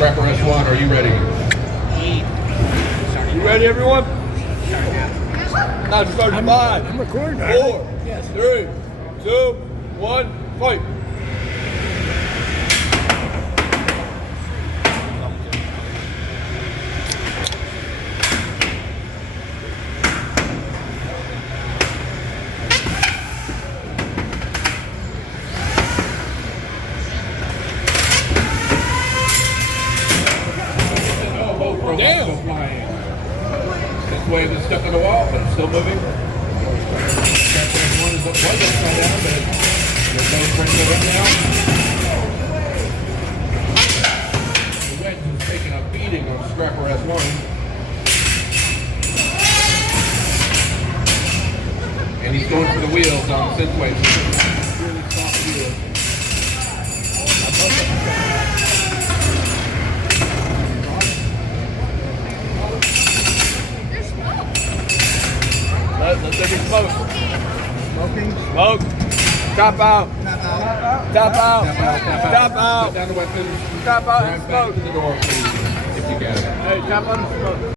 Scrapper S1, are you ready? You ready, everyone? Now to start in 5, I'm recording. 4, 3, 2, 1, fight. Damn! Synthwave is stuck on the wall, but it's still moving. That one is upside down, but there's no springs of it now. The wedge is taking a beating on Scrapper S1. And he's going for the wheels on Synthwave. Really soft wheels. Let's take it smoke. Smoking. Smoke. Tapout. Tapout. Tapout. Down the weapons. Tapout and Back smoke. to the door, please, if you can. Hey, tap on the smoke.